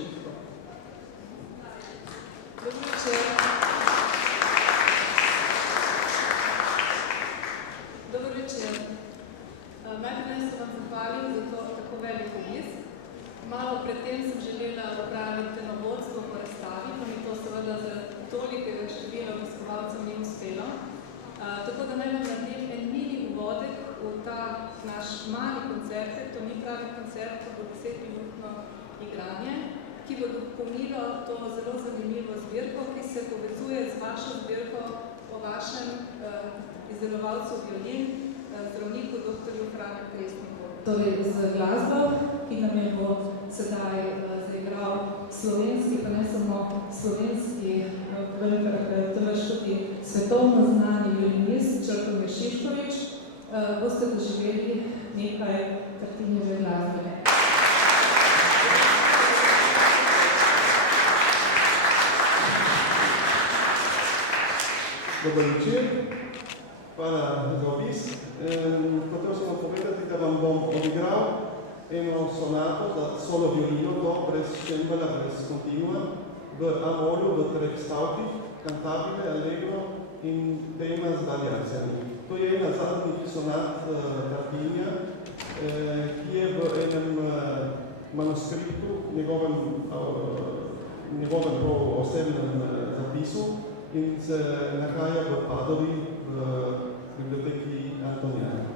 Šipko. Dobro večer. Dobro večer. Najprej se vam zahvalim za to tako velik obisk. Malo pred tem sem želela opraviti novodstvo po razstavi, pa mi to seveda za tolikega števila obiskovalcev ni uspelo. Tako da naj vam naredim en mini uvodek v ta naš mali koncert, to ni pravi koncert, to bo 10-minutno igranje, ki bo dopolnilo to zelo zanimivo zbirko, ki se povezuje z vašo zbirko o vašem izdelovalcu violin, zdravniku dr. Franu Kresniku. Torej z glasbo, ki nam je bo sedaj zaigral slovenski, pa ne samo slovenski, temveč tudi svetovno znani violinist Črtomir Šiškovič, boste doživeli nekaj Tartinijeve glasbe. Dobar večer, hvala za obisk. Hotel sem povedati, da vam bom odigral eno sonato za solo violino, to brez šembala, brez kontinua, v A-molju, v 3 stavkih, cantabile, allegro in tema z variacijami. To je ena zadnjih sonat Tartinija, ki je v enem manuskriptu, njegovem osebnem zapisu, in se nahaja v Padovi v biblioteki Antonijana.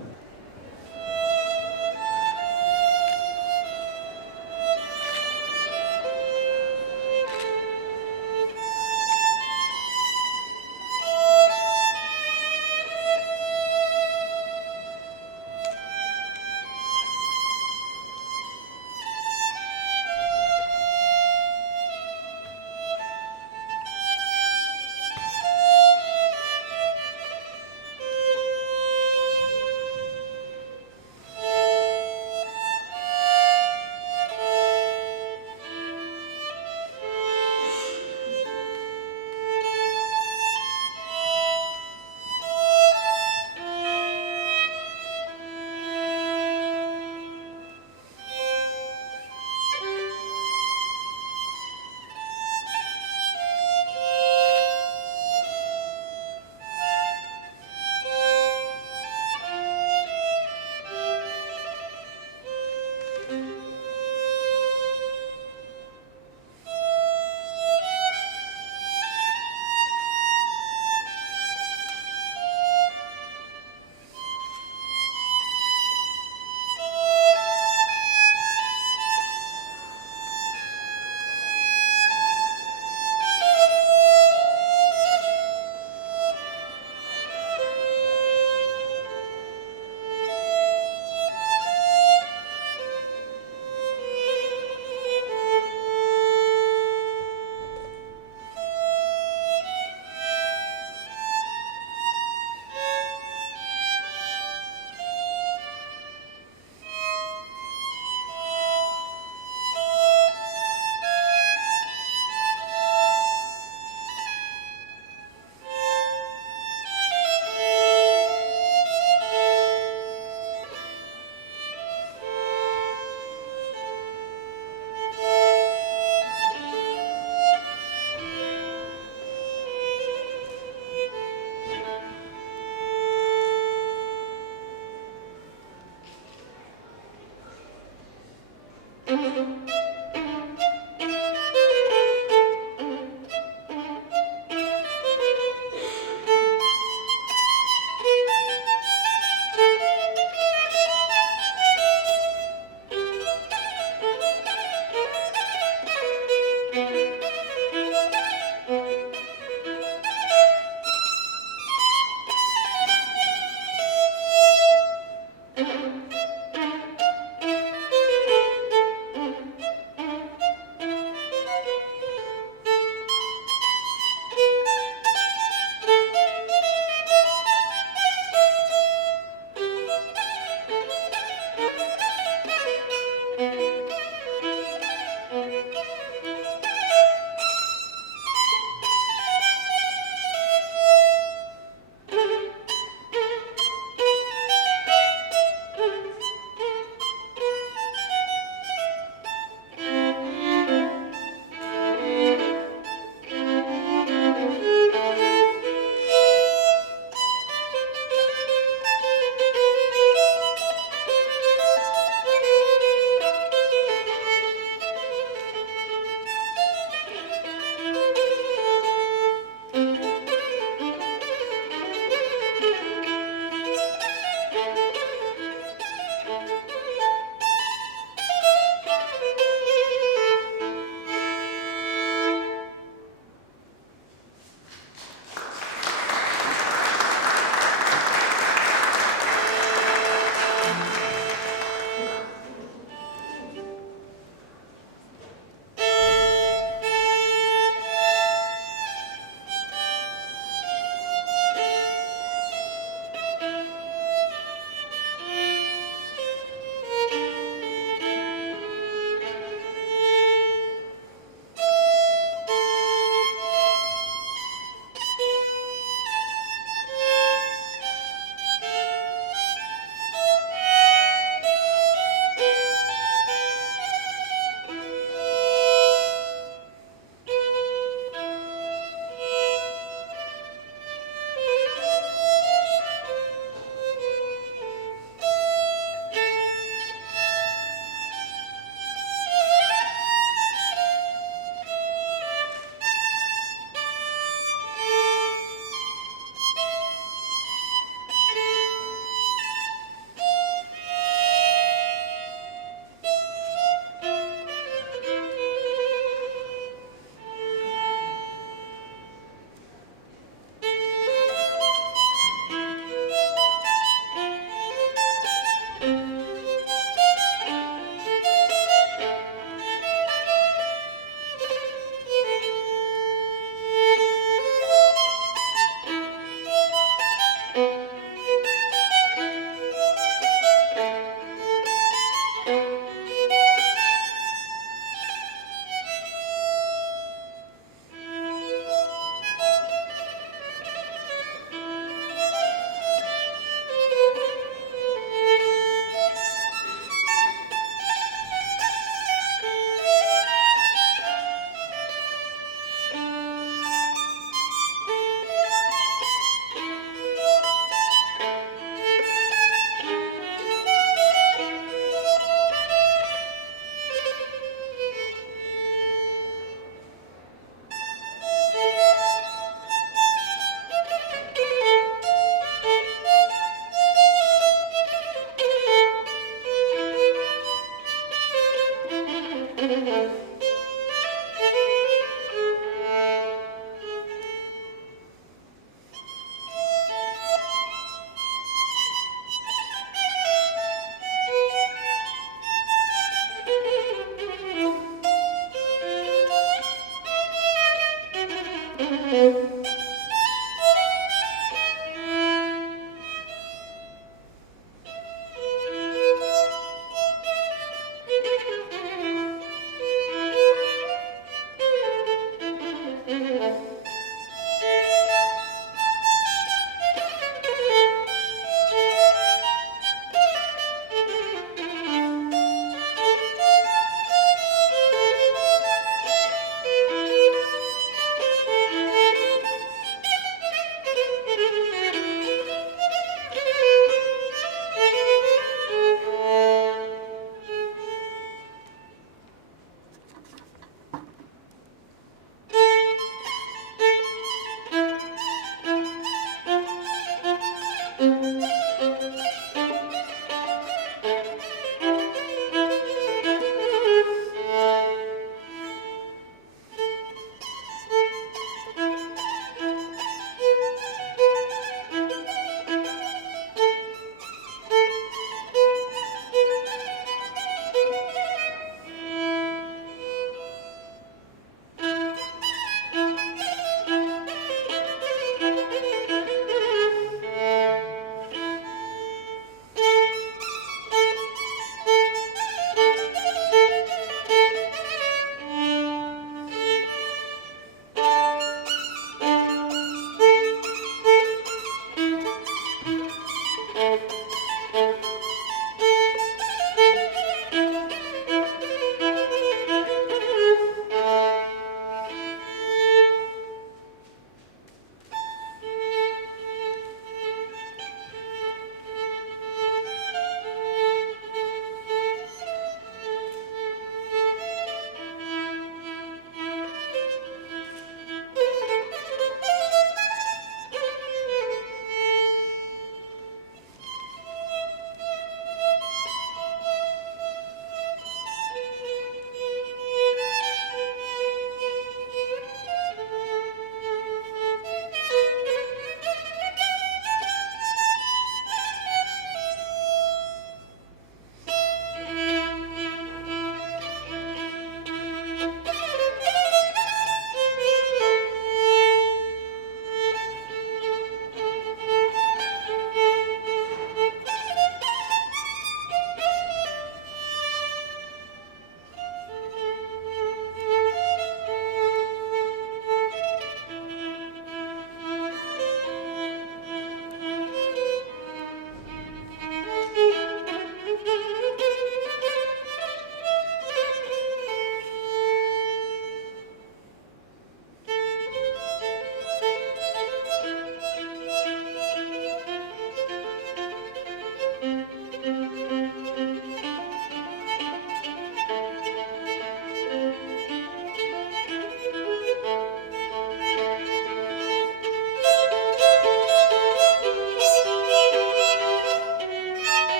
Thank you.